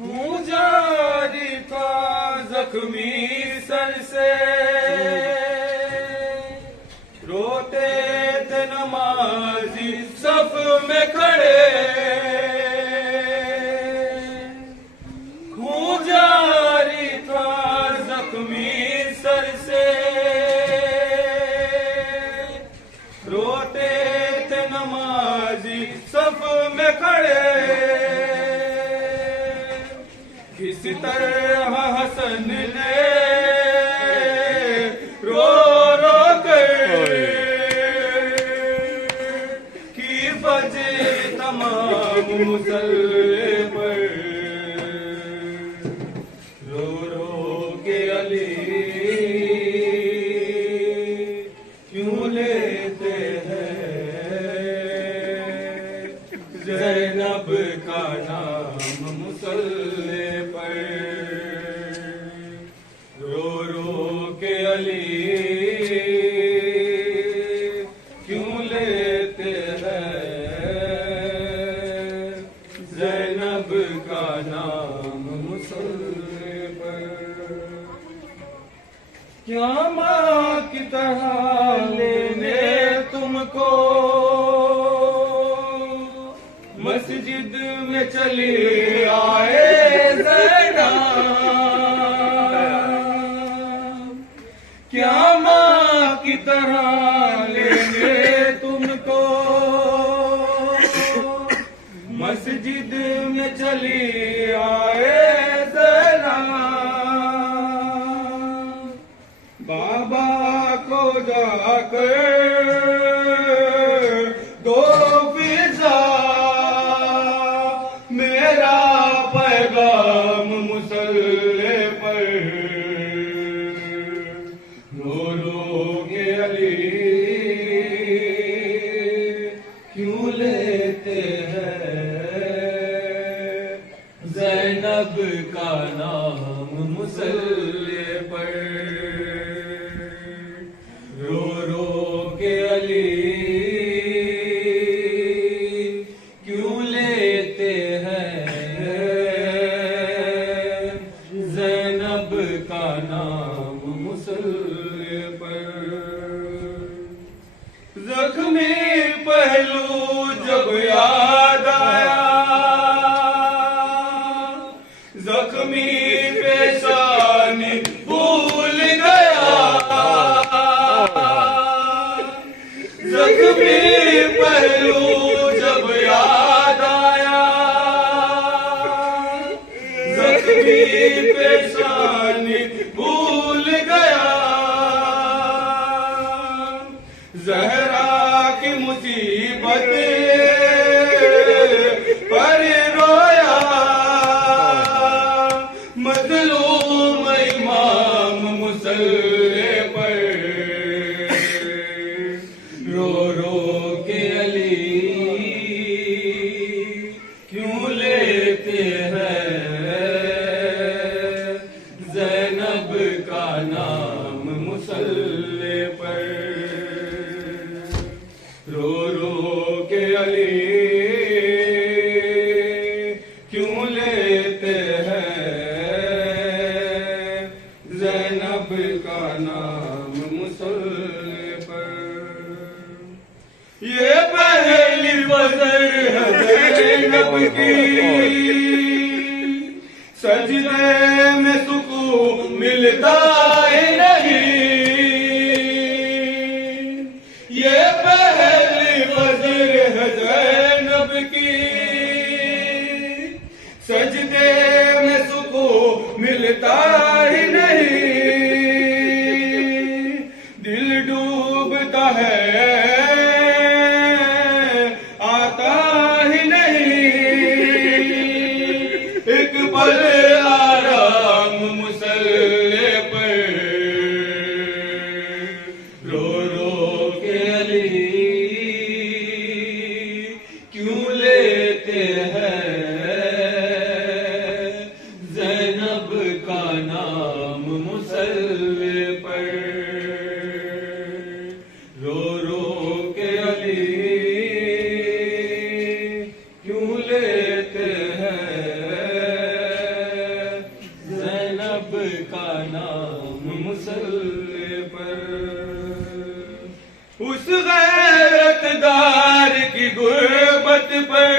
ہوں جاری تھا زخمی سر سے، روتے تھے نمازی صف میں کھڑے، ہوں جاری تھا زخمی سر سے، روتے تھے نمازی صف میں کھڑے، کس طرح حسن نے رو رو کر کی فجر تمام مسلح پر، رو رو کے علی کیوں لیتے ہیں زینب کا نام مسلح پر، رو رو کے علی کیوں لیتے ہیں زینب کا نام مسلح پر، کیا ماں کی طرح لینے تم کو مسجد میں چلی آئے زینب، کیا ماں کی طرح لینے تم کو مسجد میں چلی آئے زینب، بابا کو جا کر دو فضا میرا پیغام مسلح پر، رو رو کے علی کیوں لیتے ہیں زینب کا نام مسلح پر، رو رو کے علی کیوں لیتے ہیں زینب کا نام مسلح پر، زخمی پہلو جب یاد آیا، زخمی پیشانی بھول گیا، زخمی پہلو جب یاد آیا، زخمی پیشانی بھول گیا، زہرا کی مصیبت پر رویا مظلوم امام مسلح پر، رو رو کے علی کیوں لیتے ہیں زینب کا نام مسلح پر، رو رو کے علی کیوں لیتے ہیں زینب کا نام مسلح پر، یہ پہلی فجر ہے زینب کی، سجدے میں سکون ملتا ہی نہیں، یہ پہلی فجر ہے زینب کی، سجدے میں سکون ملتا ہی نہیں، دل ڈوبتا ہے آتا ہی نہیں، ایک پل آرام مسلح پر، رو رو کے علی کیوں لیتے ہیں زینب کا نام مسلح پر، رو رو کے علی کیوں لیتے ہیں پر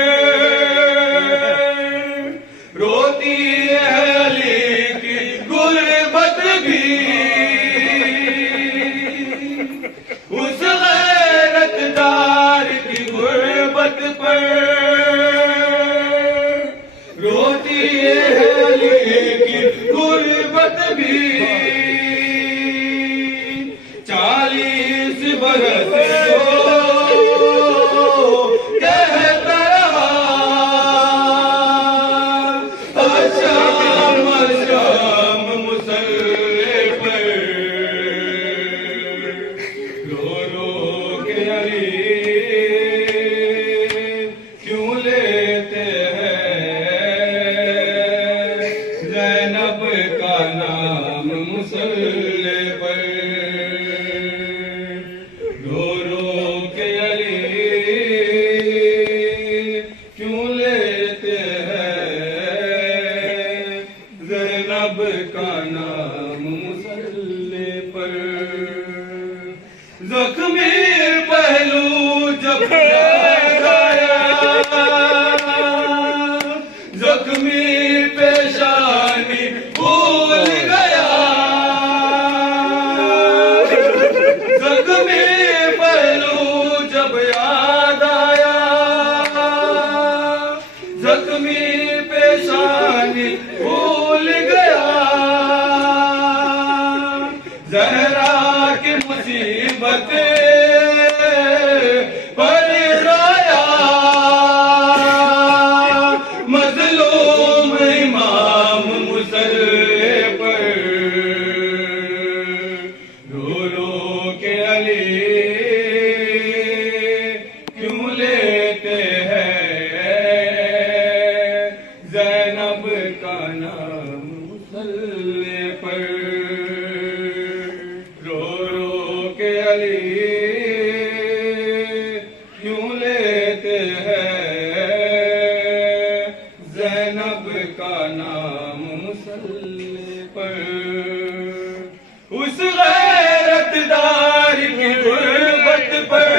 روتی ہے علی کی غربت بھی اس غیرت دار کی غربت پر روتی ہے علی کی غربت بھی 40 برس کہتا رہا شام شام مسلح پر رو رو کے علی کیوں لیتے ہیں زینب کا نام مسلح پر رو رو کے علی کیوں لیتے ہیں زینب کا نام مسلح پر زخمی پہلو جب یاد آیا زخمی پیشانی بھول گیا زخمی پہلو جب یاد آیا زخمی پیشانی بھول گیا زہرا کی مصیبتیں پر رویا مظلوم امام مسلح پر رو رو کے علی کیوں لیتے ہیں زینب کا نام مسلح پر رو رو کے علی کیوں لیتے ہیں زینب کا نام مسلح پر اس غیرت دار کی غربت پر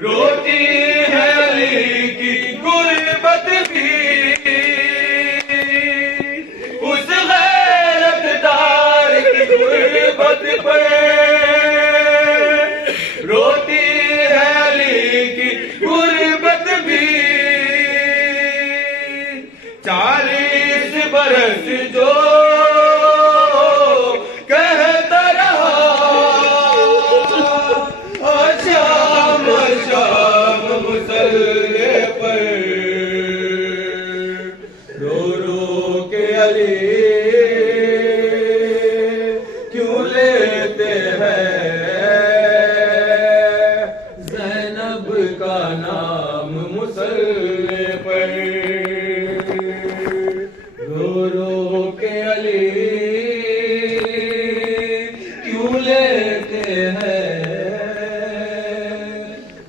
روتی ہے علی کی غربت بھی اس غیرت دار کی غربت پر روتی ہے علی کی غربت بھی 40 برس جو کہتا رہا شام شام مسلح پر رو رو کے علی کیوں لیتے ہیں زینب کا نام مسلح پر رو رو کے علی کیوں لیتے ہیں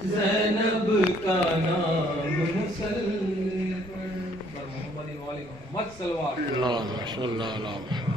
زینب کا نام مسلح پر محمد محمد صلوات اللہم صلی اللہ علیہ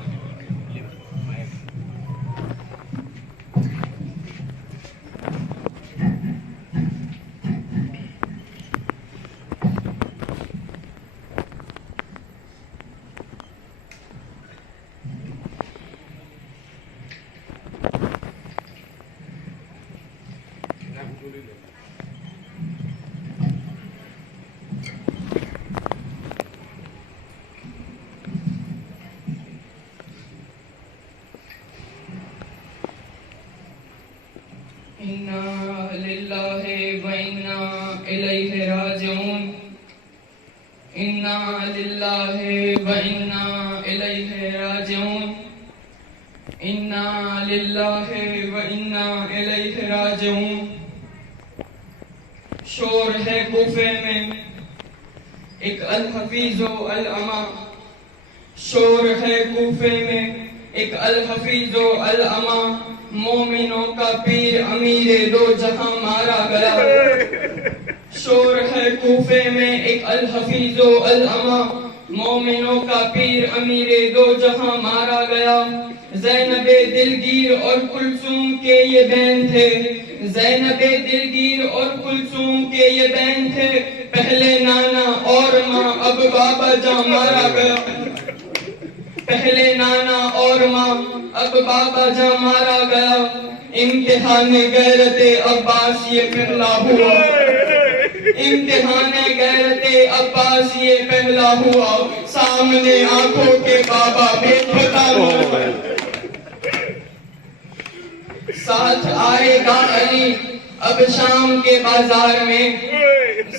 انا للہ و انا الیہ راجعون انا للہ و انا الیہ راجعون انا للہ و انا الیہ راجعون شور ہے کوفے میں ایک الحفیظ و العما شور ہے کوفے میں ایک الحفیظ و العما مومنوں کا پیر امیر دو جہاں مارا گیا شور ہے کوفے میں ایک الحفیظ و العما مومنوں کا پیر امیر دو جہاں مارا گیا زینب دلگیر اور کلثوم کے یہ بہن تھے زینب دلگیر اور کلثوم کے یہ بہن تھے، پہلے نانا اور ماں، اب بابا جان مارا گیا۔ پہلے نانا اور ماں، اب بابا جان مارا گیا۔ امتحان غیرت عباس یہ پہلا ہوا، امتحان غیرت عباس یہ پہلا ہوا، سامنے آنکھوں کے بابا بے پتا ہوا۔ ساتھ آئے گا علی اب شام کے بازار میں،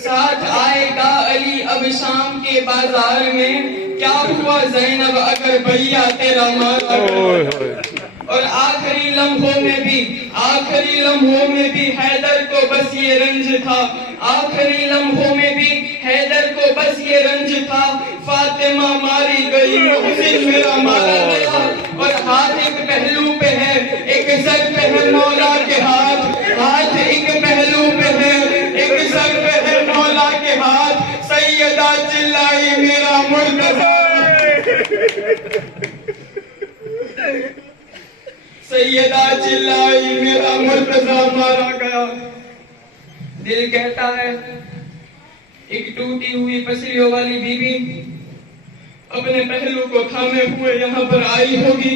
ساتھ آئے گا علی اب شام کے بازار میں، کیا ہوا زینب اگر بھیا تیرا مارا گیا؟ اور آخری لمحوں میں بھی حیدر کو بس یہ رنج تھا، آخری لمحوں میں بھی حیدر کو بس یہ رنج تھا، فاطمہ ماری گئی، محسن میرا مارا گیا۔ اور ہاتھ ایک پہلو پہ ہے، ایک سر پہ ہے مولا کے ہاتھ، ہاتھ ایک پہلو پہ ہے، ایک سر پہ ہے مولا کے ہاتھ، سیدہ چلائی میرا مرتضی، سیدہ چلائی میرا مرتضی مارا گیا۔ دل کہتا ہے ایک ٹوٹی ہوئی پسلیوں والی بیوی اپنے پہلو کو تھامے ہوئے یہاں پر آئی ہوگی۔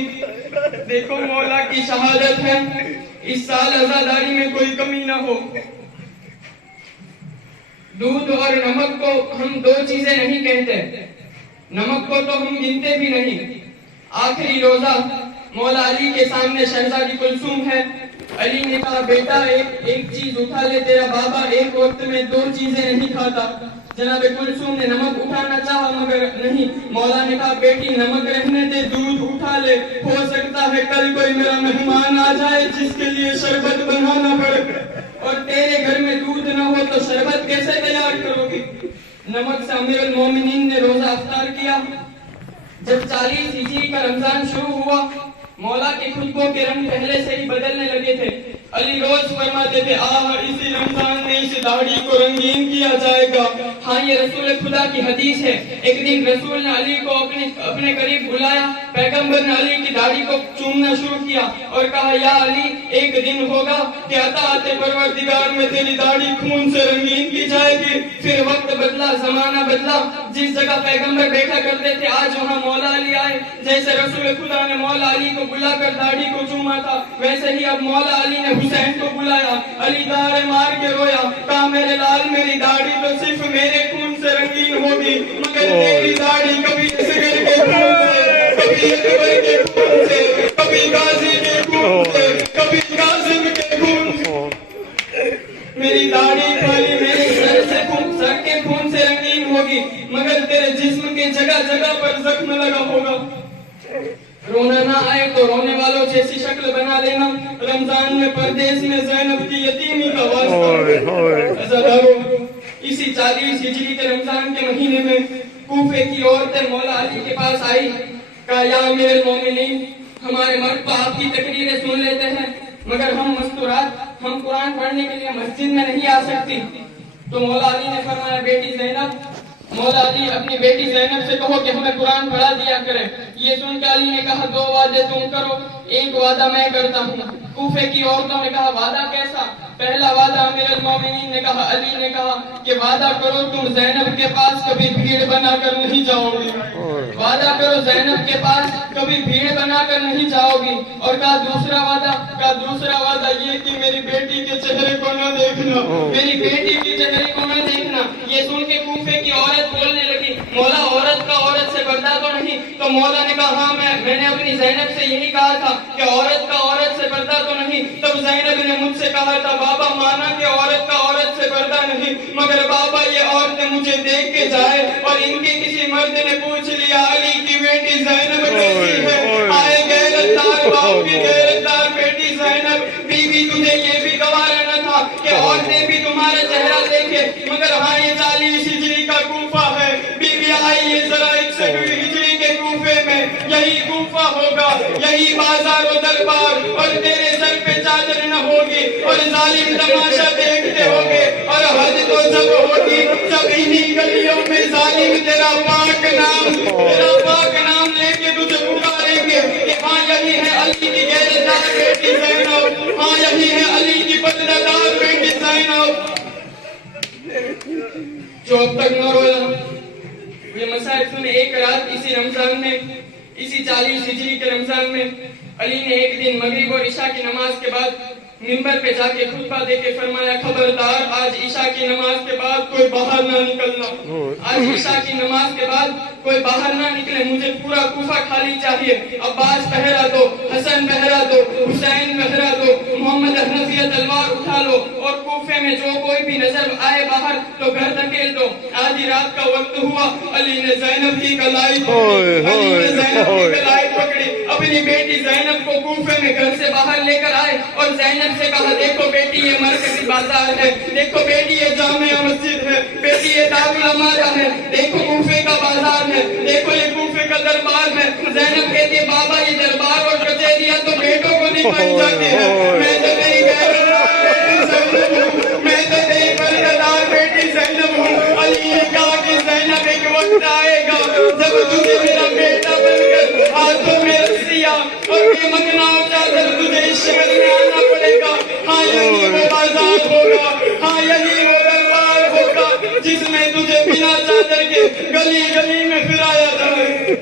دیکھو مولا کی شہادت ہے، اس سال عزاداری میں کوئی کمی نہ ہو۔ دودھ اور نمک کو ہم دو چیزیں نہیں کہتے، نمک کو تو ہم گنتے بھی نہیں۔ آخری روزہ مولا علی کے سامنے شہزادی کلثوم ہے، علی نے کہا بیٹا ایک چیز اٹھا لے، تیرا بابا ایک وقت میں دو چیزیں نہیں کھاتا۔ جناب کلثوم نے نمک اٹھانا چاہا مگر نہیں، مولا نے کہا بیٹی نمک رہنے دے، دودھ اٹھا لے، ہو سکتا ہے کل کوئی میرا مہمان آ جائے جس کے لیے شربت بنانا پڑے، اور تیرے گھر میں دودھ نہ ہو تو شربت کیسے تیار کرو گی؟ نمک سے امیر المومنین نے روزہ افطار کیا۔ جب 40 ہجری کا رمضان شروع ہوا، مولا کے خطبوں کے رنگ پہلے سے ہی بدلنے لگے تھے۔ علی روز فرماتے تھے اسی رمضان میں اس داڑھی کو رنگین کیا جائے گا۔ ہاں یہ رسول خدا کی حدیث ہے۔ ایک دن رسول نے علی کو اپنے قریب بلایا، پیغمبر نے علی کی داڑھی کو چومنا شروع کیا اور کہا یا علی ایک دن ہوگا کہ عطاعت پروردگار میں تیری داڑھی خون سے رنگین کی جائے گی۔ پھر وقت بدلا، زمانہ بدلا، جس جگہ پیغمبر بیٹھا کرتے تھے آج وہاں مولا علی آئے۔ جیسے رسول خدا نے مولا علی کو بلا کر داڑھی کو چوما تھا، ویسے ہی اب مولا علی نے حسین کو بلایا۔ علی داڑھ مار کے رویا، کہا میرے لال میری داڑھی تو صرف میرے خون سے رنگین ہوگی، مگر تیری داڑھی کبھی اصغر کے خون سے، کبھی اکبر کے خون سے، کبھی غازی کے خون سے، کبھی قاسم کے خون سے، میری داڑھی خالی میرے سر کے خون سے رنگین ہوگی، مگر تیرے جسم کے جگہ جگہ پر زخم لگا ہوگا۔ رونا نہ آئے تو رونے والوں جیسی شکل بنا لینا۔ رمضان میں پردیس میں زینب کی یتیمی کا واسطہ۔ عزادارو، اسی 40 ہجری کے رمضان کے مہینے میں کوفے کی عورتیں مولا علی کے پاس آئی، کہا یا امیر المومنین ہمارے مرد تو آپ کی تقریریں سن لیتے ہیں مگر ہم مستورات، ہم قرآن پڑھنے کے لیے مسجد میں نہیں آ سکتی۔ تو مولا علی نے فرمایا بیٹی زینب، مولا علی اپنی بیٹی زینب سے کہو کہ ہمیں قرآن پڑھا دیا کرے۔ یہ سن کے علی نے کہا 2 وعدے تم کرو، ایک وعدہ میں کرتا ہوں۔ کوفے کی عورتوں نے کہا وعدہ کیسا؟ پہلا وعدہ امیر المومنین نے کہا، علی نے کہا کہ وعدہ کرو تم زینب کے پاس کبھی بھیڑ بنا کر نہیں جاؤ گی، وعدہ کرو زینب کے پاس کبھی بھیڑ بنا کر نہیں جاؤ گی۔ اور کہا دوسرا وعدہ یہ کہ میری بیٹی کے چہرے کو نہ دیکھنا، میری بیٹی کے چہرے کو نہ دیکھنا۔ یہ سن کے کوفے کی عورت بولنے لگی مولا عورت کا عورت سے پردہ تو نہیں؟ تو مولا نے کہا ہاں میں نے اپنی زینب سے یہی کہا تھا کہ عورت کا عورت سے پردہ تو نہیں۔ تب زینب نے مجھ سے کہا تھا بابا مانا کہ عورت کا عورت سے پردہ نہیں، مگر بابا یہ عورتیں مجھے دیکھ کے جائے اور ان کے کسی مرد نے پوچھ لیا علی کی بیٹی زینب کیسی ہے، آئے غیرتدار باپ کی غیرتدار بیٹی زینب، بیوی تجھے یہ بھی گوارا نہ تھا کہ عورتیں بھی تمہارا چہرہ دیکھے، مگر ہاں یہ 40 ہجری کا کوفہ ہے، بیوی آئیے ذرا 61 ہجری کے کوفے میں، یہی کوفہ ہوگا، یہی بازار و دربار، اور تیرے سر پہ چادر نہ ہوگی اور ظالم تماشا دیکھتے ہوگے، اور حد تو جب ہوگی جب انہی گلیوں میں ظالم تیرا پاک نام لے کے تجھے پکاریں گے کہ ہاں یہی ہے علی کی غیرتدار بیٹی زینب، ہاں یہی ہے علی کی بدلہ جو اب تک نہ رویا. یہ مسائل سنے. ایک رات اسی رمضان میں, اسی 40 ہجری کے رمضان میں علی نے ایک دن مغرب اور عشاء کی نماز کے بعد منبر پہ جا کے خطبہ دے کے فرمایا, خبردار آج عشاء کی نماز کے بعد کوئی باہر نہ نکلنا. آج عشاء کی نماز کے بعد کوئی باہر نہ نکلے, مجھے پورا کوفہ خالی چاہیے. عباس پہرا دو, حسن پہرا دو, حسین پہرا دو, محمد حنفیہ تلوار اٹھا لو, اور کوفے میں جو کوئی بھی نظر آئے باہر تو گھر دھکیل دو. آدھی رات کا وقت ہوا, علی نے زینب کی کلائی پکڑی, علی نے زینب کی کلائی پکڑی, اپنی بیٹی زینب کو کوفے میں گھر سے باہر لے کر آئے اور زینب سے کہا, دیکھو بیٹی یہ مرکزی بازار ہے, دیکھو بیٹی یہ جامع مسجد ہے, بیٹی یہ دارالعمارہ ہے, دیکھو کوفے کا بازار ہے, دیکھو یہ کوفے کا دربار ہے. زینب کہتی ہے, بابا یہ دربار اور کچہریاں تو بیٹوں کو نہیں بن جاتی ہے, میں تو نہیں میں تو نہیں برقرار بیٹی زینب ہوں. علی نے کہا کہ زینب ایک وقت آئے گا جب تجھے میرا بیٹا بن کر ہاتھوں میں رسیا اور بے مگنا چادر تجھے اس شہر میں آنا پڑے گا. ہاں یہی وہ بازار ہوگا, ہاں یہی وہ دربار ہوگا جس میں تجھے بنا چادر کے گلی گلی میں پھرایا جائے.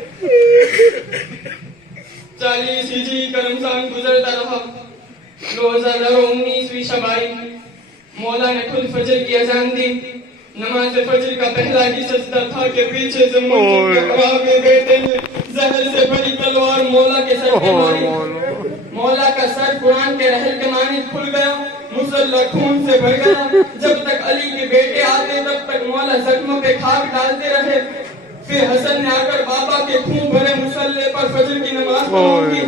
40 ہجری کا رمضان گزرتا رہا. 2019 شب آئی, مولا نے خود فجر کی اذان دی. نماز فجر کا پہلا ہی سجدہ تھا کہ پیچھے سے کے بیٹے نے زہر سے بڑی تلوار مولا کے سر پہ ماری. مولا کا سر قرآن کے رحل کے معنی کھل گیا, مسلح خون سے بھر گیا. جب تک علی کے بیٹے آتے تب تک مولا زخموں پہ خاک ڈالتے رہے. پھر حسن نے آ کر بابا کے خون بھرے مسلح پر فجر کی نماز پڑھی.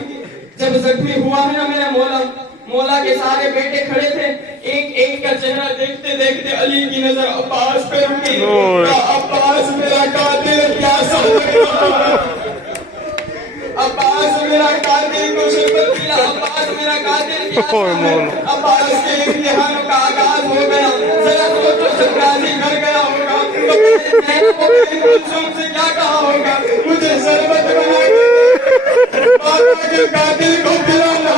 جب زخمی ہوا ہے نا میرا مولا, مولا کے سارے بیٹے کھڑے تھے. ایک ایک کا چہرہ دیکھتے دیکھتے علی کی نظر عباس پہ رکی. عباس میرا قاتل پیاسا لگ رہا, عباس میرا قاتل کو شربت پلا, عباس میرا قاتل پیاسا ہے. عباس کے امتحانوں کا آغاز ہو گیا. ذرا سوچو سرکاری گھر گیا ہوگا تو سے کیا کہا ہوگا, مجھے شربت بنا بابا کے قاتل کو پلانا.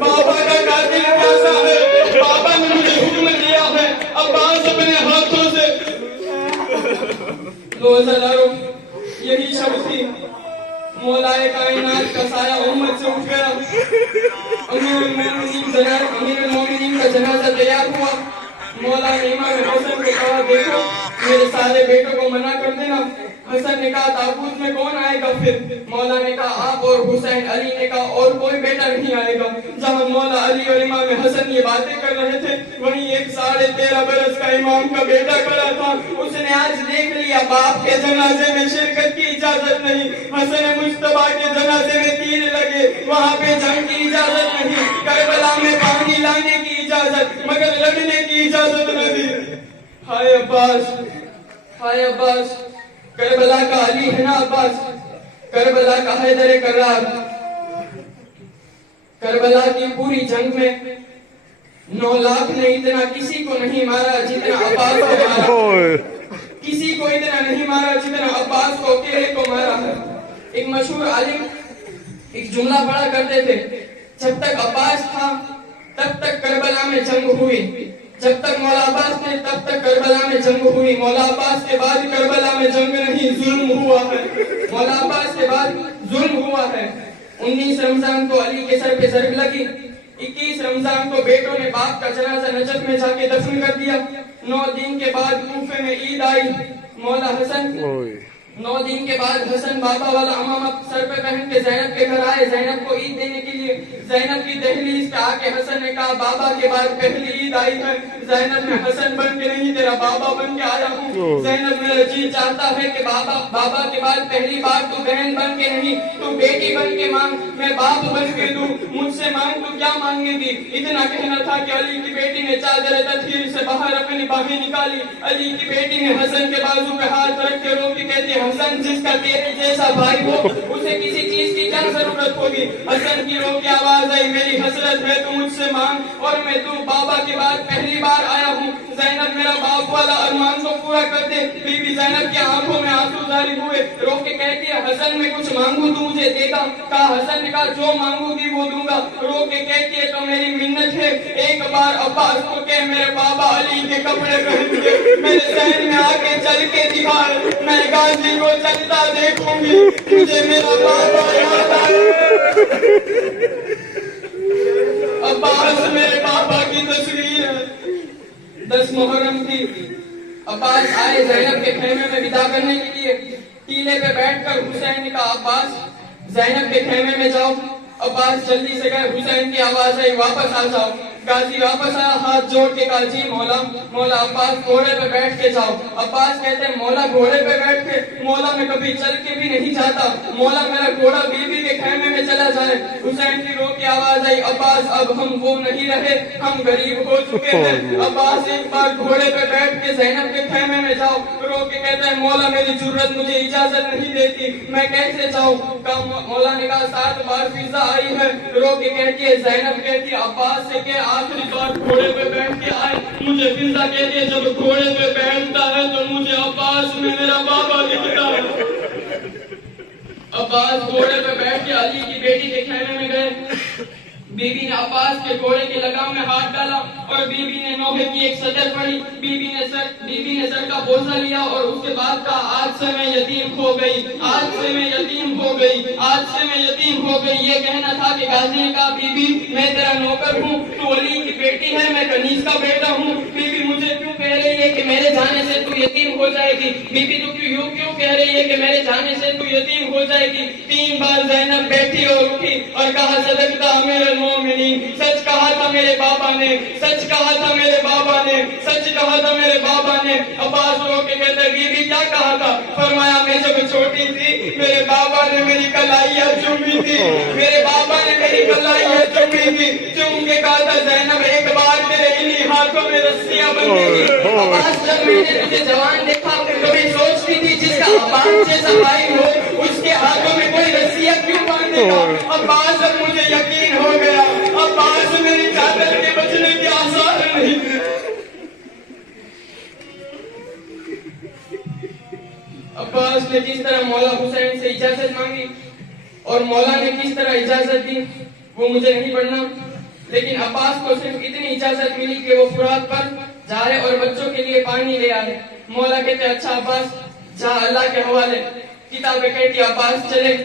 بابا کا قاتل کیسا ہے, بابا نے مجھے حکم دیا ہے. عباس اپنے ہاتھوں سے روزہ یہی شب تھی. مولائے کائنات کا سایہ امت سے اٹھ گیا. امیر المومنین کا جنازہ تیار ہوا. مولا نے امام حسن کو کہا, دیکھو میرے سارے بیٹوں کو منع کر دینا. حسن نے کہا, تابوت میں کون آئے گا پھر؟ مولا نے کہا, آپ اور حسین. علی نے کہا, اور کوئی بیٹا نہیں آئے گا. جہاں مولا علی اور امام حسن یہ باتیں کر رہے تھے, وہیں ایک 13.5 برس کا امام کا بیٹا کھڑا تھا. اس نے آج دیکھ لیا باپ کے جنازے میں شرکت کی اجازت نہیں. حسن مجتبیٰ کے جنازے میں تیر لگے, وہاں پہ جنگ کی اجازت نہیں. کربلا میں پانی لانے کی اجازت, مگر لڑنے کی اجازت نہ دی. ہائے عباس, ہائے عباس, کربلا کا علی ہے نا عباس, کربلا کا حیدر کرار. کربلا کی پوری جنگ میں 9 لاکھ نے اتنا کسی کو نہیں مارا جتنا عباس کو مارا. کسی کو اتنا نہیں مارا جتنا عباس کو اکیلے کو مارا ہے. ایک مشہور عالم ایک جملہ پڑھا کرتے تھے, جب تک عباس تھا تب تک کربلا میں جنگ ہوئی, جب تک مولا عباس نے تب تک کربلا میں جنگ ہوئی. مولا عباس کے بعد کربلا میں جنگ نہیں, ظلم ہوا ہے. مولا عباس کے بعد ظلم ہوا ہے. 19 رمضان کو علی کے سر پہ ضرب لگی. 21 رمضان کو بیٹوں نے باپ کا جنازہ نجف میں جا کے دفن کر دیا. 9 دن کے بعد کوفے میں عید آئی. مولا حسن 9 دن کے بعد حسن بابا والا امامہ سر پہ پہن کے زینب کے گھر آئے زینب کو عید دینے کے لیے. زینب کی دہلیز پہ آ کے حسن نے کہا, بابا کے بعد پہلی عید آئی ہے. زینب میں حسن بن کے نہیں, تیرا بابا بن کے آیا ہوں. زینب میرا جی چاہتا ہے کہ بابا کے بعد پہلی بار تو بہن بن کے نہیں, تو بیٹی بن کے مانگ, میں باپ بن کے دوں. مجھ سے مانگ تو کیا مانگے گی. اتنا کہنا تھا کہ علی کی بیٹی نے چادر تطہیر سے باہر اپنی باہیں نکالی. علی کی بیٹی نے حسن کے بازو پہ ہاتھ رکھ کے رو کے کہتی, حسن جس کا تیرے جیسا بھائی ہو اسے کسی چیز کی کیا ضرورت ہوگی. حسن کی رو کی آواز آئی, میری حسرت ہے تو مجھ سے مانگ, اور میں تو بابا کے بعد پہلی بار آیا ہوں. زینب میرا باپ والا ارمان کو پورا کر دے. بی بی زینب کی آنکھوں میں آنسو فارغ ہوئے. رو کے کہتی ہے حسن میں کچھ مانگوں تو مجھے دے گا؟ کہا حسن نے کہا جو مانگوں گی وہ دوں گا. رو کے کہتی ہے تو میری منت ہے ایک بار عباس کو کہ میرے بابا علی کے کپڑے پہن کے میرے ذہن میں آ کے چل کے دکھا. میں غازی کو چلتا دیکھوں گی مجھے میرا بابا یاد آئے. عباس میرے بابا کی تصویر ہے. 10 محرم کی عباس آئے زینب کے خیمے میں ودا کرنے کے لیے. ٹیلے پہ بیٹھ کر حسین نے کہا عباس زینب کے خیمے میں جاؤ. عباس جلدی سے گئے. حسین کی آواز آئی واپس آ جاؤ. غازی واپس آیا ہاتھ جوڑ کے کہا جی مولا. مولا عباس گھوڑے پہ بیٹھ کے جاؤ. عباس کہتے ہیں مولا گھوڑے پہ بیٹھ کے؟ مولا میں کبھی چل کے بھی نہیں جاتا. مولا میرا گھوڑا بیوی کے خیمے میں چلا جائے. حسین کی رو کی آواز آئی عباس اب ہم وہ نہیں رہے ہم غریب ہو چکے ہیں. عباس ایک بار گھوڑے پہ بیٹھ کے زینب کے خیمے میں جاؤ. رو کے کہتا ہے مولا میری جرت مجھے اجازت نہیں دیتی میں کیسے جاؤں؟ مولا نے کہا 7 بار فضا آئی ہے. رو کے کہتی ہے زینب کہتی ہے عباس سے کہ آخری بار گھوڑے پہ بیٹھ کے آئے. مجھے فضا کہتی ہے جب گھوڑے پہ بیٹھتا ہے تو مجھے عباس میں میرا بابا دکھتا ہے. عباس گھوڑے پہ بیٹھ کے علی کی بیٹی کے خیمے میں گئے. بیوی نے عباس کے گھوڑے کے لگام میں ہاتھ ڈالا اور بیوی نے نوحے کی ایک سطر پڑھی. بیوی نے سر کا بوجھا لیا اور اس کے بعد کہا آج سے میں یتیم ہو گئی آج سے میں یتیم ہو گئی آج سے میں یتیم ہو گئی. یہ کہنا تھا کہ غازی نے کہا بیوی میں تیرا نوکر ہوں تو علی کی بیٹی ہے میں کنیز کا بیٹا ہوں. بیوی مجھے کیوں کہہ رہی ہے کہ میرے جانے سے تو یتیم ہو جائے گی؟ بیوی تو کیوں کہہ رہی ہے کہ میرے جانے سے تو یتیم ہو جائے گی؟ 3 بار زینب بیٹھی اور اٹھی اور کہا صدقتا امیر المومنین. سچ کہا تھا میرے بابا نے سچ کہا تھا میرے بابا نے سچ کہا تھا میرے بابا نے. عباس رو کے کہتے بیوی کیا کہا تھا؟ فرمایا میں جب چھوٹی تھی میرے بابا نے میری کلائیاں چومی تھی میرے بابا نے میری کلائیاں چومی تھی. چوم کے کہا تھا زینب ایک بار تیرے انہی ہاتھوں میں رسیاں بندھی تھی. عباس جب میں نے تجھے جوان دیکھا کبھی سوچتی تھی جس کا عباس جیسا بھائی ہو اس کے ہاتھوں میں کوئی رسیاں کیوں باندھے گا؟ عباس اب مجھے یقین ہو گیا عباس میری چادر کے بچنے کے آثار نہیں. عباس نے جس طرح مولا حسین سے اجازت مانگی اور مولا نے کس طرح اجازت دی وہ مجھے نہیں پڑھنا. لیکن عباس کو صرف اتنی اجازت ملی کہ وہ فرات پر جا رہے اور بچوں کے لیے پانی لے آئے. مولا کہتے اچھا عباس جا اللہ کے حوالے. کتابیں کہتی عباس چلے.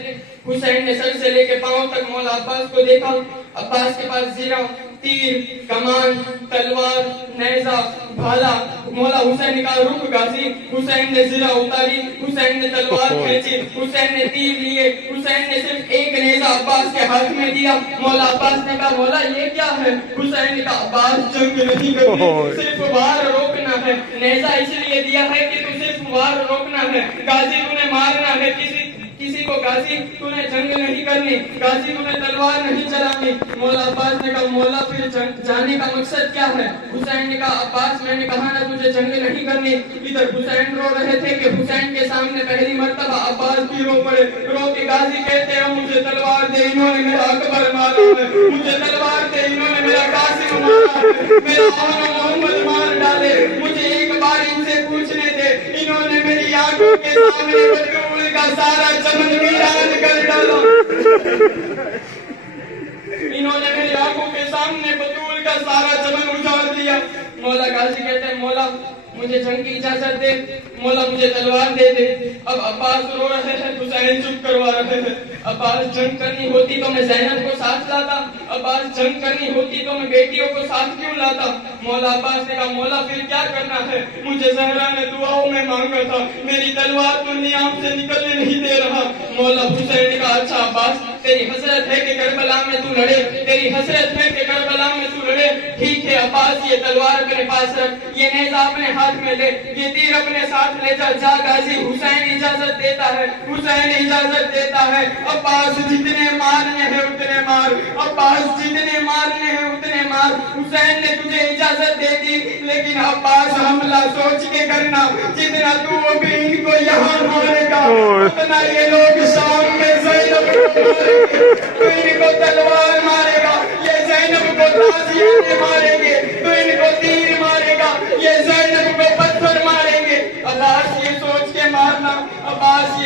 حسین نے سر سے لے کے پاؤں تک مولا عباس کو دیکھا. عباس کے پاس زیرہ تیر کمان تلوار نیزہ بھالا. مولا حسین نے کہا رک غازی. حسین نے زیرہ اتاری حسین نے تلوار کھینچی حسین نے تیر لیے. حسین نے صرف ایک نیزہ عباس کے ہاتھ میں دیا. مولا عباس نے کہا مولا یہ کیا ہے؟ حسین نے کہا عباس جنگ نہیں کرنی صرف وار روکنا ہے. نیزہ اس لیے دیا ہے کہ تو صرف وار روکنا ہے. غازی تو نے مارنا ہے کسی کو. غازی تو نے جنگ نہیں کرنی غازی تو نے تلوار نہیں چلانی. مولا عباس نے کہا مولا پھر جانے کا مقصد کیا ہے؟ حسین نے کہا عباس میں نے کہا نا تجھے جنگ نہیں کرنی. ادھر حسین رو رہے تھے کہ حسین کے سامنے پہلی مرتبہ عباس بھی رو پڑے. رو کے غازی کہتے ہیں مجھے تلوار دے انہوں نے میرا اکبر مارا ہے. مجھے تلوار دے انہوں نے میرا قاسم مارا ہے. میرا محمد مار ڈالے. مجھے ایک بار ان سے پوچھنے دے انہوں نے میری آنکھوں کے سامنے بدلول کا سارا چمن ویران کر ڈالا. انہوں نے میری آنکھوں کے سامنے بطول کا سارا چمن اجاڑ دیا. مولا غازی کہتے ہیں مولا مجھے جنگ کی اجازت دے. مولا مجھے تلوار دے دے. اب عباس رو رہے ہیں حسین چپ کروا رہے ہیں. عباس جنگ کرنی ہوتی تو میں زینب کو ساتھ لاتا. عباس جنگ کرنی ہوتی تو میں بیٹیوں کو ساتھ کیوں لاتا؟ مولا عباس نے کہا مولا پھر کیا کرنا ہے؟ مجھے زہرا نے دعاؤں میں مانگا تھا میری تلوار تو نیام سے نکلنے نہیں دے رہا. مولا حسین نے کہا اچھا عباس تیری حسرت ہے کہ کربلا میں تو لڑے تیری حسرت ہے کہ کربلا میں تو لڑے. ٹھیک ہے عباس یہ تلوار اپنے پاس رکھ یہ نیزہ اپنے ہاتھ میں لے یہ تیر اپنے ساتھ لے جا. جا غازی. حسین اجازت دیتا ہے حسین اجازت دیتا ہے. عباس جتنے مارنے ہیں اتنے مار عباس جتنے مارنے ہیں اتنے مار. حسین نے تجھے اجازت دے دی لیکن عباس حملہ سوچ کے کرنا جتنا تو بھی ان کو یہاں مارے گا اتنا یہ لوگ شام میں زینب کو ماریں گے. تو ان کو تلوار مارے گا یہ زینب کو تازیانے ماریں گے. تو ان کو تیر مارے گا یہ زینب کو پتھر ماریں گے. عباس یہ سوچ کے مارنا عباس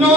9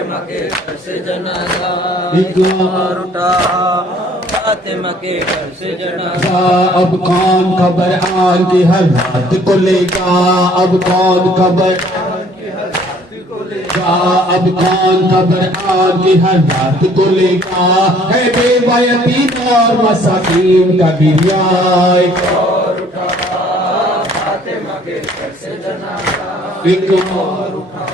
فاطمہ کے گھر سے جنازہ ایک اور اٹھا فاطمہ کے گھر سے جنازہ اب کون خبر آن کی حالات کو لے گا اب کون خبر اب کون خبر آن کی حالات کو لے گا ہے بیوہ یتیم اور مساکین کا بھی رعایا اور اٹھا فاطمہ کے گھر سے جنازہ ایک اور اٹھا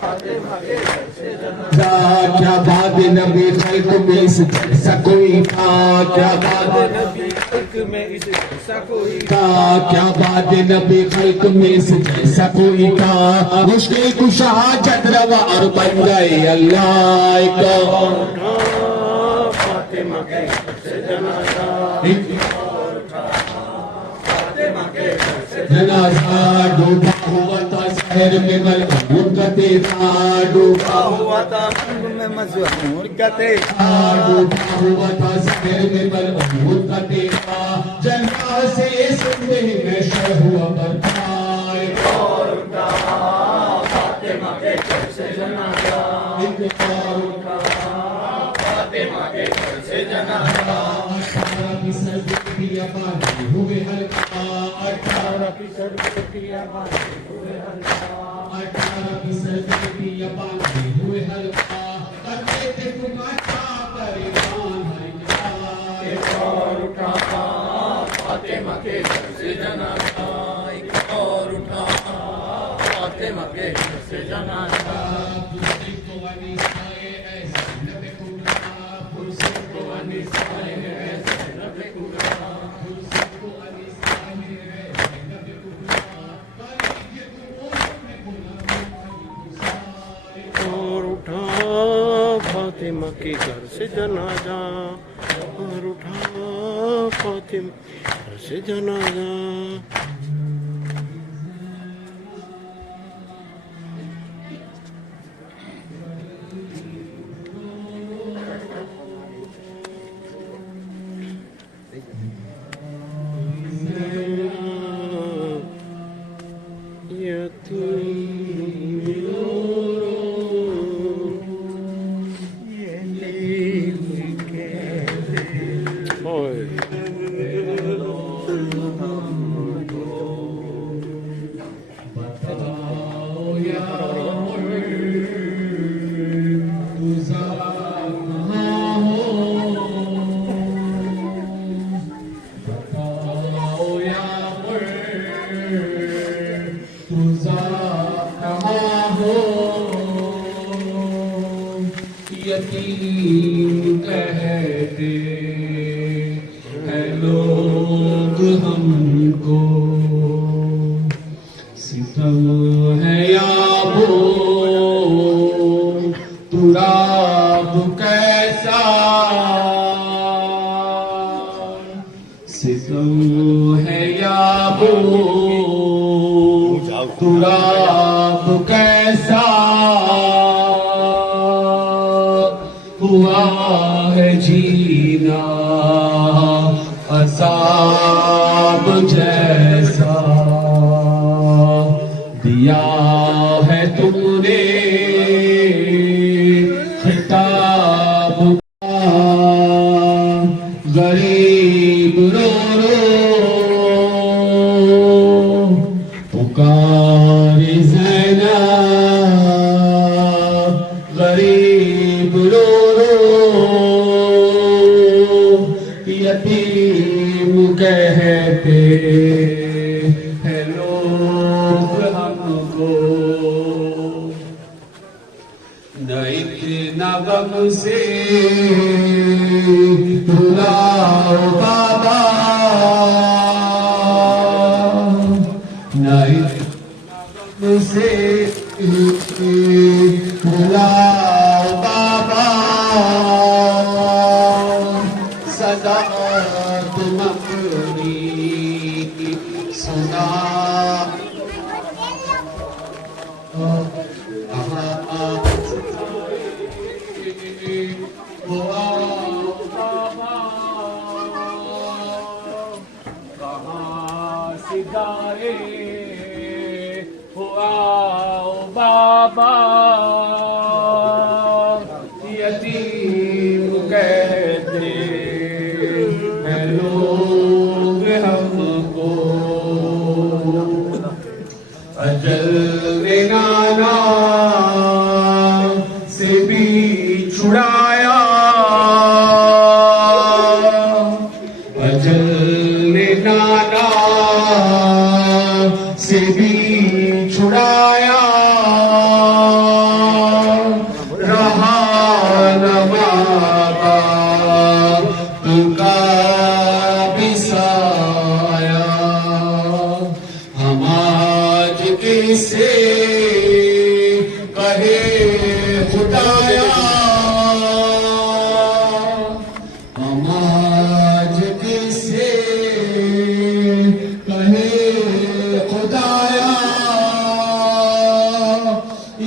فاطمہ کے گھر سے جنازہ کیا بات نبی خلق میں اس جیسا کوئی تھا کیا بات نبی خلق میں اس جیسا کوئی تھا کیا بات نبی خلق میں اس جیسا کوئی تھا مشکل کشا جد روا اور بن گئے اللہ کو فاطمہ کے گھر سے جنازہ جنازہ ڈوبا ہوا تھا شہر میں ملعون کا تیرا ڈوبا ہوا تھا میں مظہور کا تیرا ڈوبا ہوا تھا شہر میں ملعون کا تیرا جنازہ سے سننے میں شہ ہوا برپائے اور اٹھا فاطمہ کے گھر سے جنازہ فاطمہ کے گھر سے جنازہ 18 کی آبادی ہوئے حلقہ 18% کی آبادی ہوئے حلقہ 18% کی آبادی ہوئے حلقہ کرتے تھے تمہارا پریوان ہے اور اٹھا فاطمہ کے گھر سے جنازہ اور اٹھا فاطمہ کے گھر سے جنازہ اور اٹھا فاطمہ کے گھر سے جنازہ اور اٹھا فاطمہ گھر سے جنازہ یتیم کہتے ہیں لوگ ہم کو ستم ہے یا وہ تراب کیسا ستم ہے یا وہ تراب کیسا ہوا ہے جینا عذاب جیسا دیا ہے تم نے خطاب غریب رو رو پکار زینب غریب رو یتیم کہتے ہیں لوگ ہم کو نہ اتنا غم سے رلاؤ بابا نہ اتنا غم سے رلاؤ بابا صدا تم اپنی سنا کہاں ستارے ہوا بابا اجل نے نانا سے بھی چھڑایا، اجل نے نانا سے بھی چھڑایا، رہا نہ باپ کا بھی سایہ، ہم آج کسے کہے خدایا، ہم آج کسے کہے خدایا،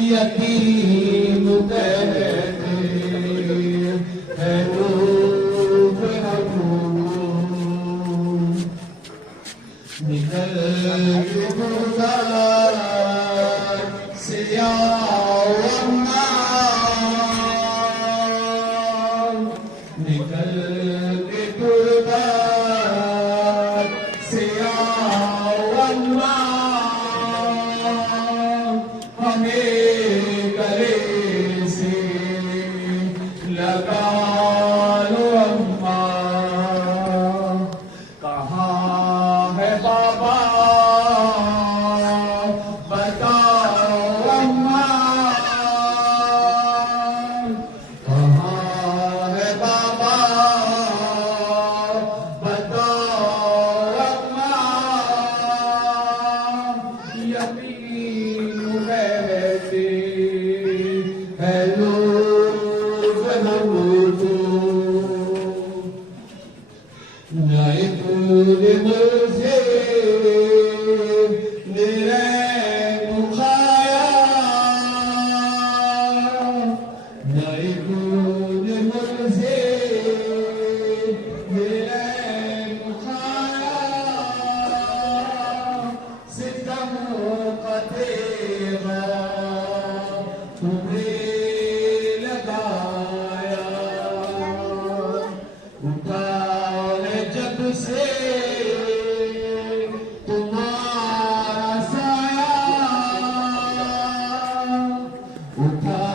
یتیم کہتے ہیں لوگ ہم نکل کے گردار سے آؤ اماں، نکل کے گردار سے آؤ اماں، ہمیں گلے سے لگا لو اماں، کہاں ہے بابا بتاؤ اماں، کہاں ہے بابا بتاؤ اماں، یتیم کہتے ہیں لوگ ہم کو، نہ پورے مجھے نرین کھایا، نہ پورے مجھے نرین کھایا، ستم کا تیغ تمہیں لگایا، اٹھا ہے جب سے تمہارا سایہ، اٹھا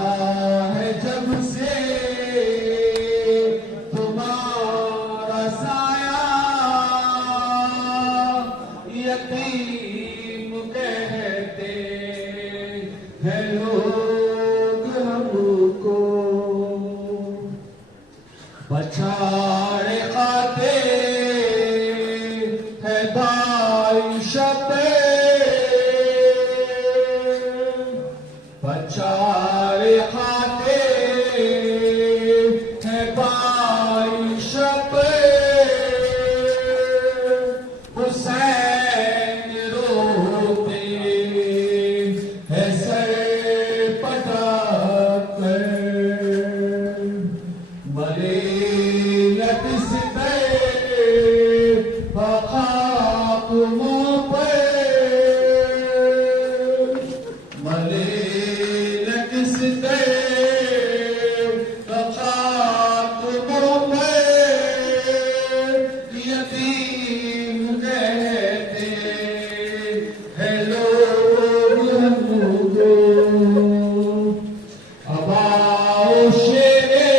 ہے جب سے تمہارا سایہ، یتیم کہتے ہیں لوگ ہم کو، بچھاڑے کھاتے ہیں بھائی شب، بچھاڑے کھاتے ہیں بھائی شب، حسین روتے ہیں سر پٹک کر، مرے لٹس پہ خاک منہ پہ، مرے لٹس پہ خاک منہ پہ، یتیم کہتے ہیں لوگ ہم کو، اب آؤ شیرے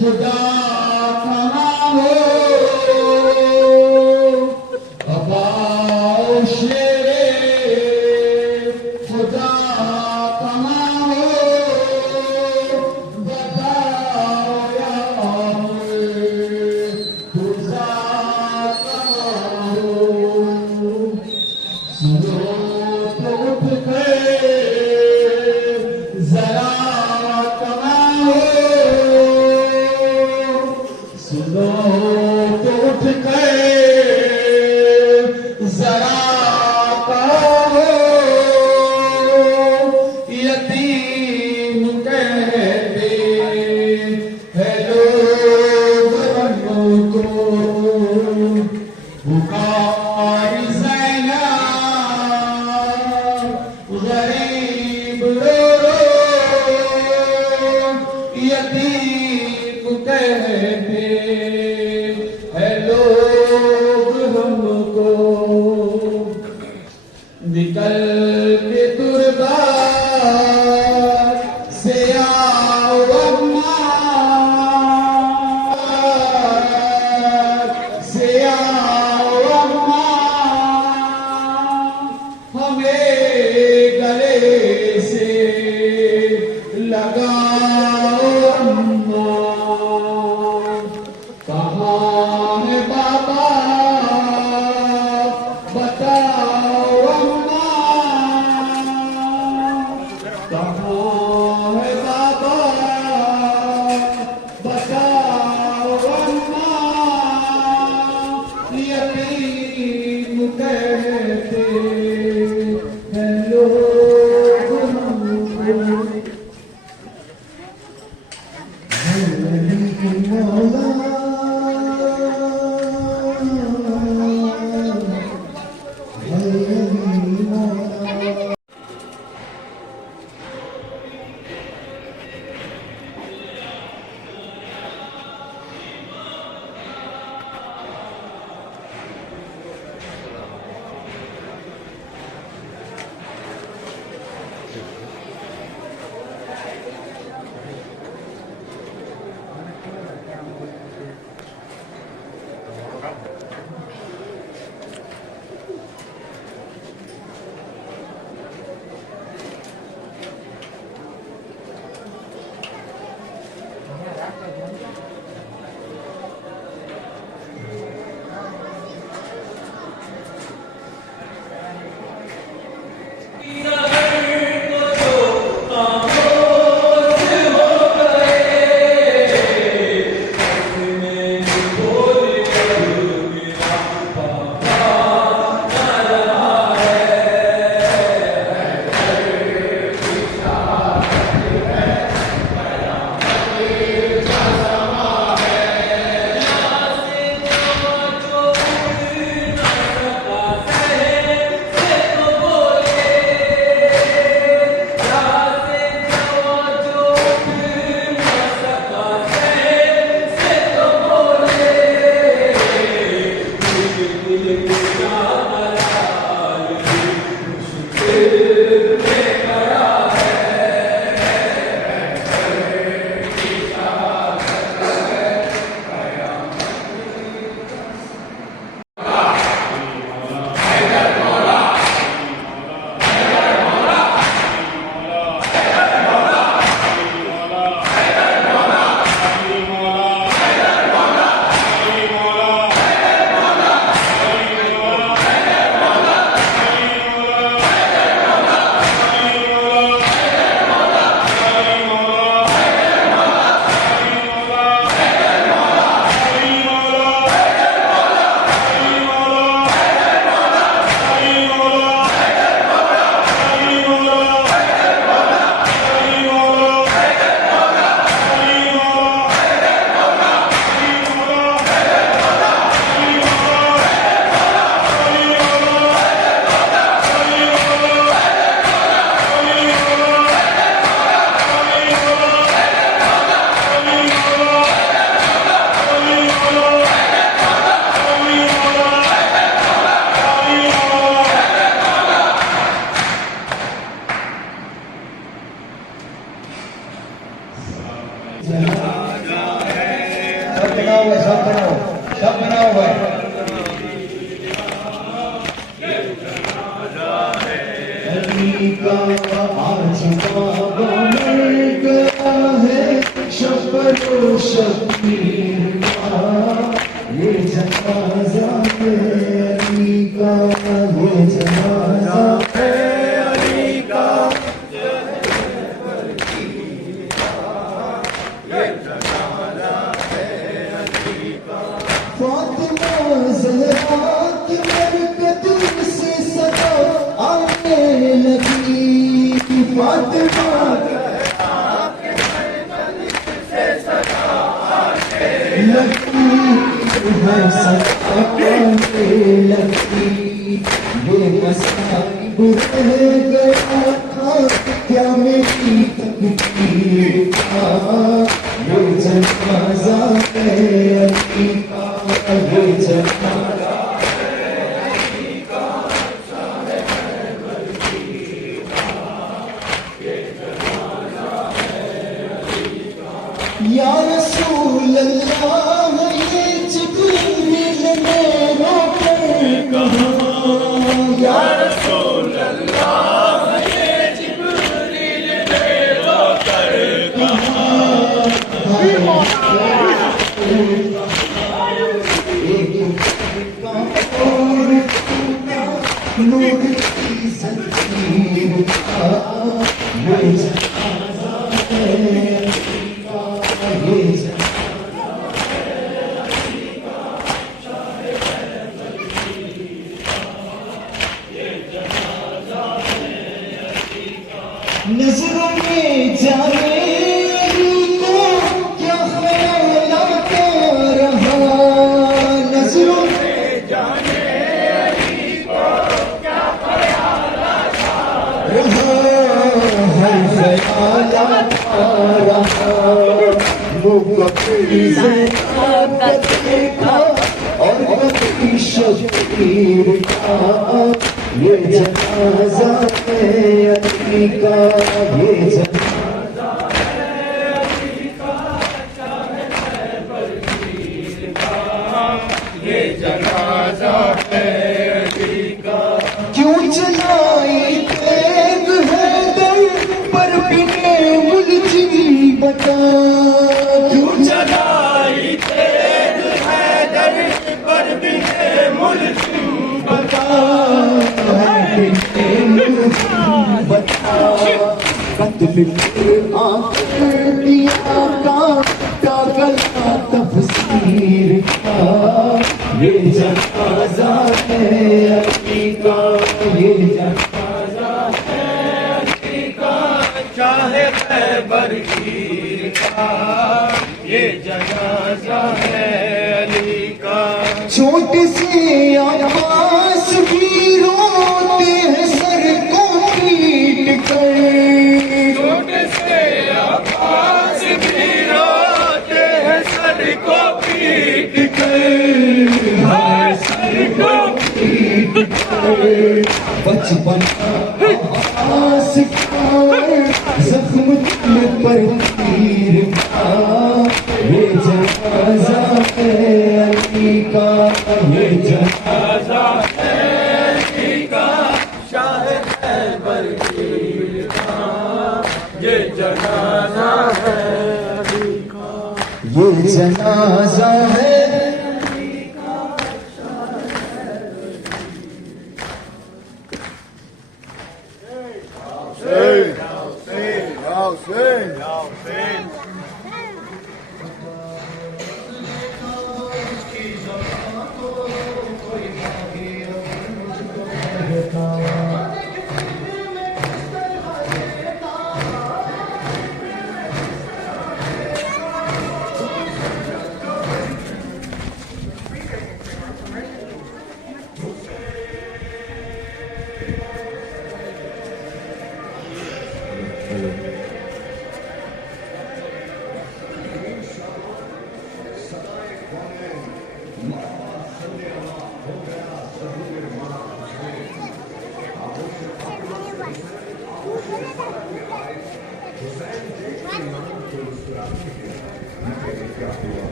خدا کہاں ہو، اب آؤ شیرے خدا کہاں ہو، بتاؤ یا خدا کہاں ہو، سنو تو اٹھ کے ذرا کہاں ہو، سنو تو اٹھ کے ذرا کہاں ہو، یتیم کہتے ہیں لوگ ہم کو، بخاری زینب غریب رو رو، یتیم کہتے ہیں لوگ ہم کو، حکیم کہتے ہیں لوگ ہم کو، مولا سب بناؤ بھائی. علی کا آج بابا مر گیا ہے، شفر و شبیر کا یہ جنازہ ہے، علی کا یہ جنازہ ہے، علی کا فاطمہ زہرا کی برکت سے صدا آنے لگی، فاطمہ زہرا کی برکت سے صدا آنے لگی، ہے صدا آنے لگی، بے مصائب رہ گیا تھا کیا میری تقدیر کا، یہ جنازہ ہے علی کا، یہ جنازہ ہے علی کا، یہ جنازہ ہے علی کا، یا رسول اللہ یہ جبریل نے رو کر کہا، یا رسول اللہ یہ جبریل نے رو کر کہا، نور کی زنجیر کا یہ جنازہ ہے علی کا، یہ جنازہ ہے علی کا، شاہ نظروں میں جانے کو کیا خیالات رہا، نظروں میں جانے کو کیا خیالات رہا، ہر خیالات رہا، وہ کبھی زیادہ دیکھا اور کبھی شبیر کا، یہ جنازہ ہے علی کا، یہ جنازہ ہے علی کا، چاہے خیبر پیر کا، یہ جنازہ ہے علی کا، کیوں چلائی تیگ حیدر پر بنے ملجم بتا، کیوں چلائی تیگ حیدر پر بنے ملجم بتا، قتل آخر دیا کا گلا تفسیر کا، یہ جنازہ ہے علی کا، یہ جنازہ ہے علی کا، چاہے خیبر پیر کا، یہ جنازہ ہے علی کا، چھوٹے سے عباس بھی روتے ہیں سر کو پیٹ کر، چھوٹے سے عباس بھی روتے ہیں سر کو پیٹ کر، ہائے سر کو پیٹ کر، بچپن عباس کا زخم دل پر تیر کا، یہ جنازہ ہے علی کا، یہ جنازہ ہے علی کا، شاہ خیبر پیر کا، یہ جنازہ ہے علی کا، یہ جنازہ ہے علی کا،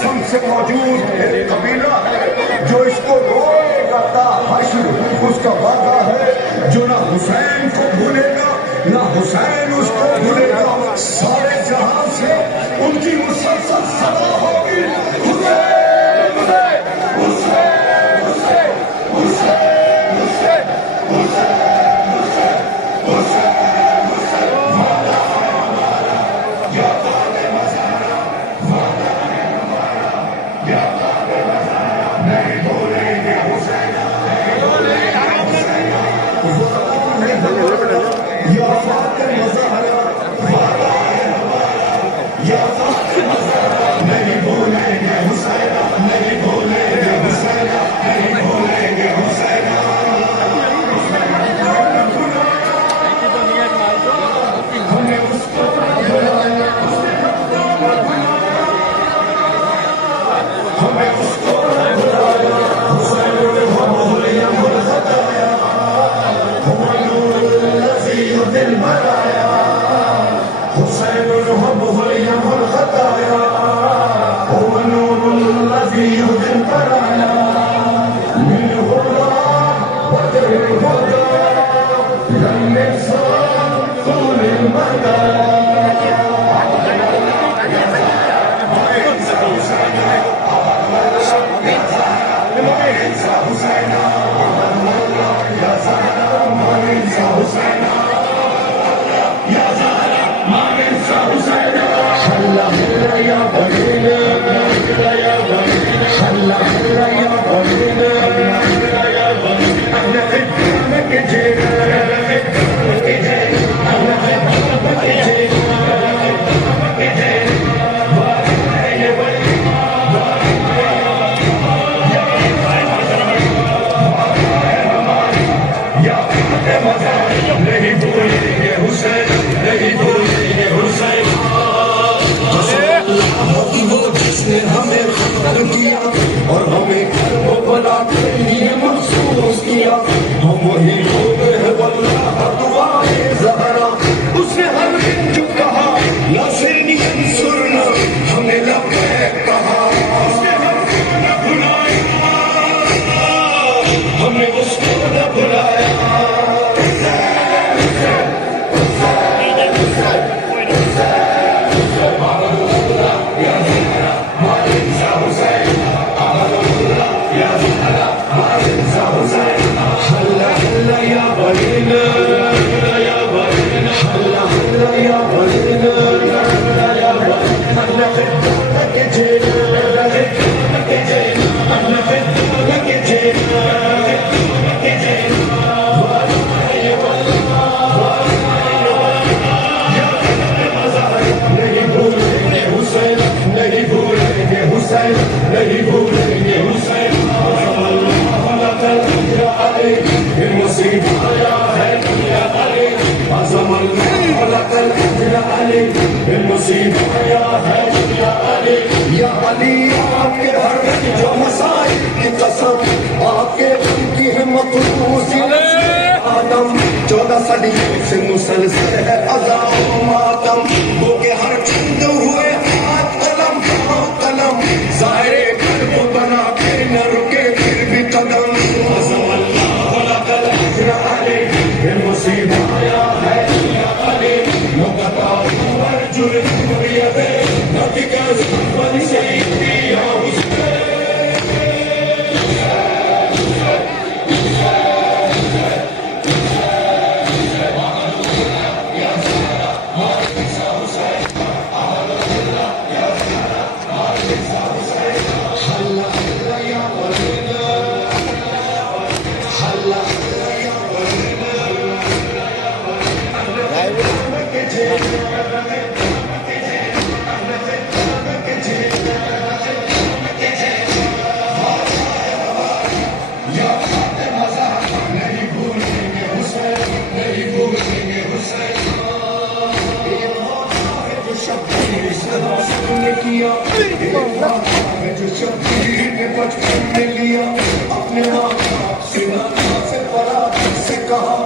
سب سے موجود ایک قبیلہ ہے جو اس کو روئے گا تا حشر، اس کا وعدہ ہے جو نہ حسین کو بھولے گا نہ حسین اس کو بھولے گا، سارے جہاں سے ان کی مسلسل صدا ہوگی، حسین حسین حسین حسین حسین حسین حسین حسین یا فاتح مظاہر اور ہمیں وہ بلا کے لیے محسوس کیا ہم وہی لوگ ہیں واللہ دعائے زہرا اس نے ہر دن جو کہا ناصرنی انصرنا ہمیں لبیک کہا اس نے ہر دن نہ بھلایا ہمیں اس کو نہ بھلایا یا علی آپ کے ہر جو مسائل کی قسم آپ کے دم کی ہے مقروض آدم 14 صدیوں سے مسلسل ہے عذاب و ماتم وہ کہ ہر چند ہوئے ہاتھ قلم قلم ظاہر قلب بنا کے نہ رکے پھر بھی قدم عظم اللہ لقد اجر علیہ بالمصیب آیا ہے یا علی مقطع ورجل مریبے نتیجہ بنی سیدی یا حسین جو شبیر نے بچپن میں لیا اپنے ماں باپ سے نانا سے برات سے کہا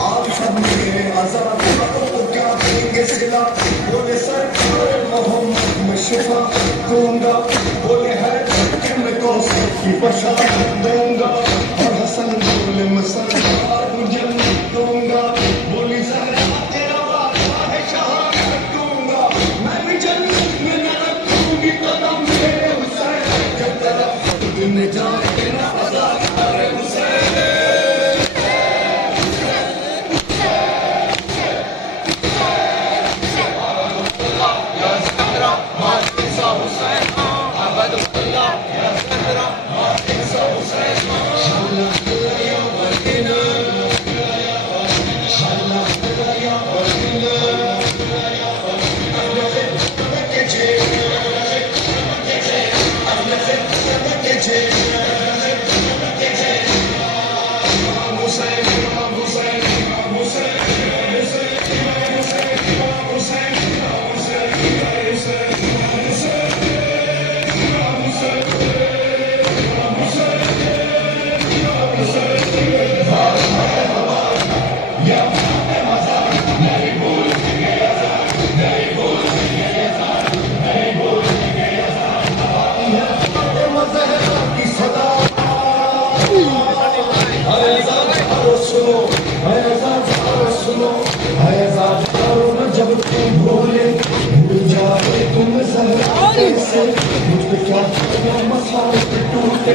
آپ سب میرے آزاد کو کیا دیں گے صلا بولے سرکار محمد میں شفا دوں گا بولے ہے کہ میں کوثر کی بشارت دوں گا اور حسن بولے میں سرکار کو جنت دوں گا بولی زہرا تیرا وعدہ ہے شہادت دوں گا میں بھی جنت میں نہ رکھوں گی قدم میرے حسین جب طرف دن جائے کہ نہ ازادار حسین مسائل ٹوٹے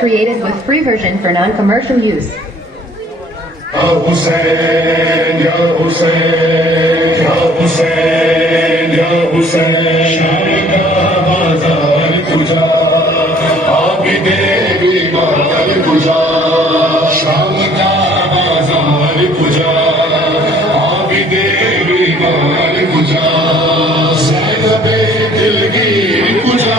Created with free version for non-commercial use. Ya Hussein, Ya Hussein, Ya Hussein, Ya Hussein. Sham ka bazaar tuja, abide bimar tuja. Sham ka bazaar tuja, abide bimar tuja. Zainabe dilgir tuja.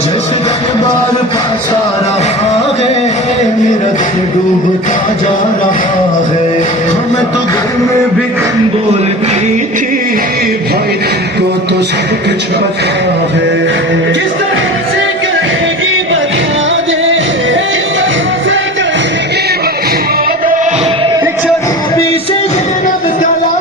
جیسے دربار پاسا رہا ہے میرا دل ڈوبتا جا رہا ہے ہمیں تو گھر میں بھی کم بولتی تھی بھائی تم کو تو سب کچھ پتا ہے کس طرح سے کرے گی بتا دے کس طرح سے کرے گی بتا دے ایک شرابی سے زینب کلا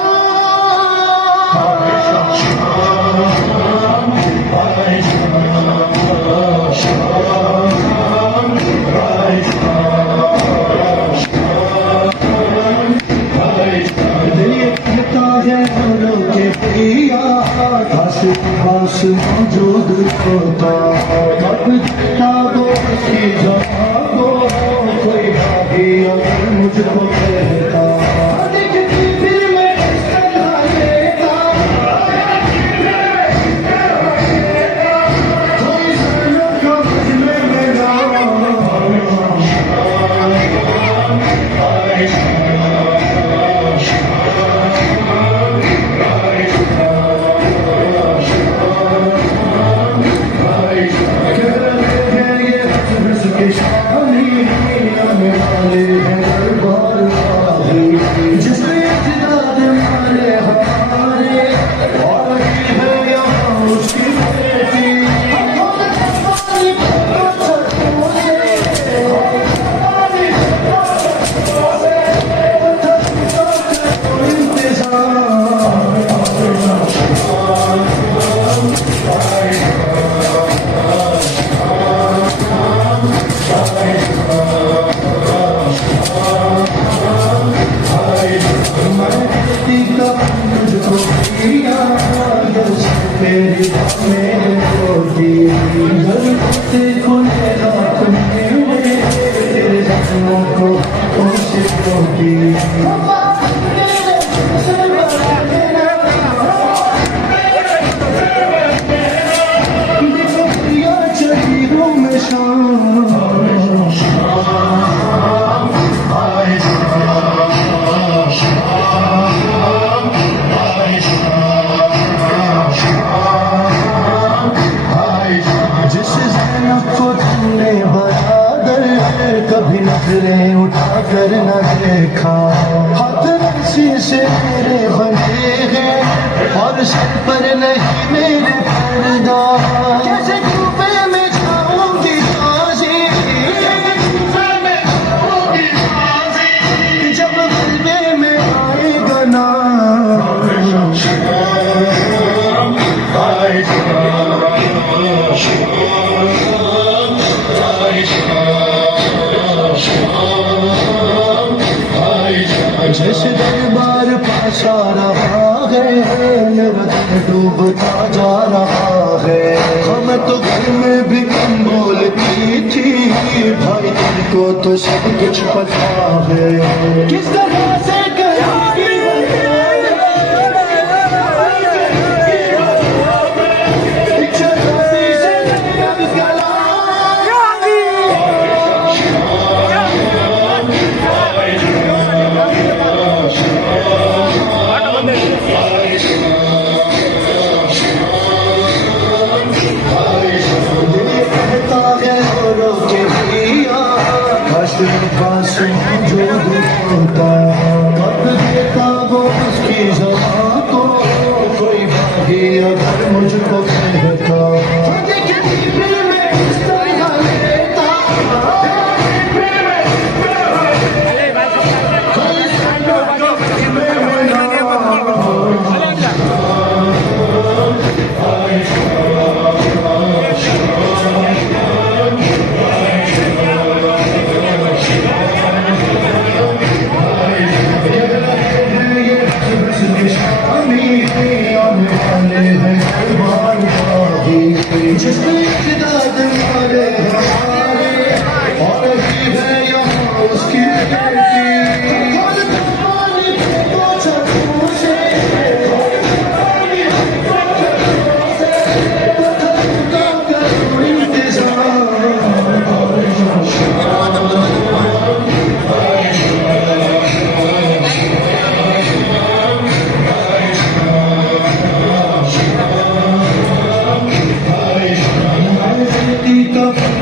پاس موجود ہوتا اب کتابوں کی جگہ کو کوئی بھاگی اگر مجھ کو کہتا دیکھتی پھر میں اس طرح لیتا کوئی ضرور کا مجھ میں میرا جس میں اجداد ہمارے ہمارے اور ہے یہاں اس کی بیٹی کبھی نظریں اٹھا کر نہ دیکھا ہاتھ رسی سے میرے بنے ہیں اور سر پر نہیں میرے پردہ کیسے کوفے میں جاؤں گی تازی جب غلبے میں آئے گا نا جیسے دربار پاسا رہا ہے میرا دل ڈوبتا جا رہا ہے ہمیں تو گھر میں بھی کم بولتی تھی بھائی تم کو تو سب کچھ پتا ہے کس طرح سے پاس موجود ہوتا اب دیتا وہ اس کی زبان کو کوئی بھاگی اگر مجھ کو کہتا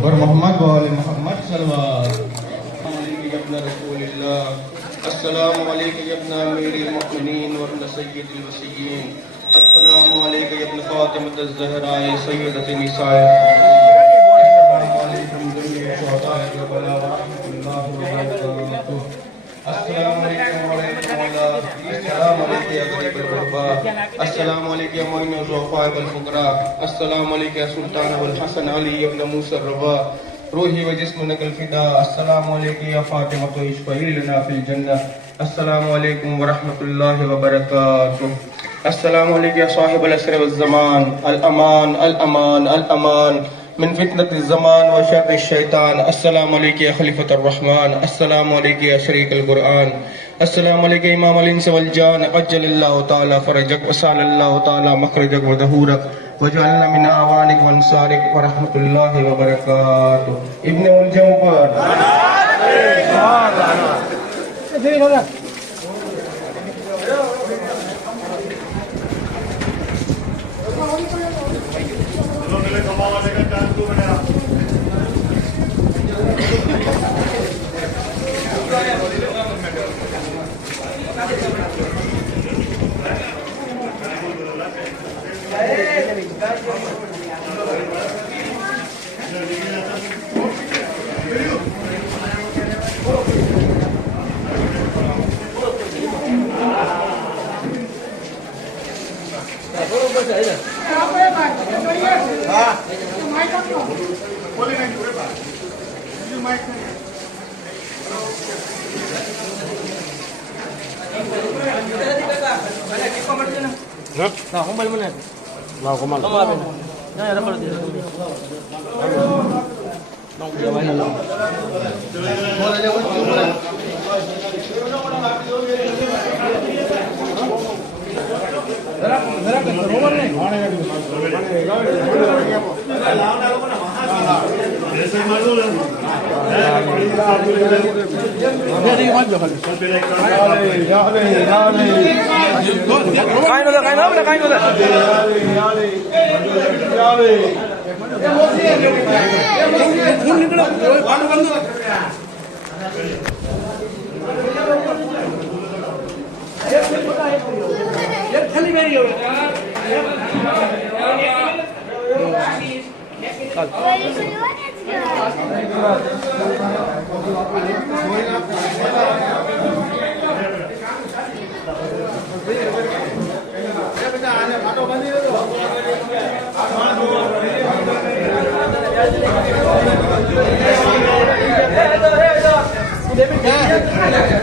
اور محمد وآل محمد صلوات رسول اللہ السلام علیکم ابن امیر المؤمنین وابن سید الوصیین السلام علیکم ابن فاطمہ الزہراء سیدۃ النساء السلام علیکم جمیع شہداء کربلا ورحمۃ اللہ وبرکاتہ السلام علیکم ورحمۃ اللہ السلام علیکم یا غریب الغرباء السلام علیکم یا معین الضعفاء والفقراء السلام علیکم یا سلطان ابو الحسن علی ابن موسیٰ الرباء روحی و جسم نقل فدا السلام علیکم یا فاطمہ تو اشفعی لنا فی الجنہ السلام علیکم ورحمۃ اللہ وبرکاتہ السلام علیکم یا صاحب العصر والزمان الامان الامان الامان من فتنة الزمان وشر الشیطان السلام علیکم یا خلیفۃ الرحمن السلام علیکم یا شریک القرآن السلام علیکم امام الانس والجان عجل اللہ تعالی فرجک وسال اللہ تعالی مخرجک وظہورک وجعلنا من اعوانک وانصارک ورحمۃ اللہ وبرکاتہ ابن الجم پر Yeah.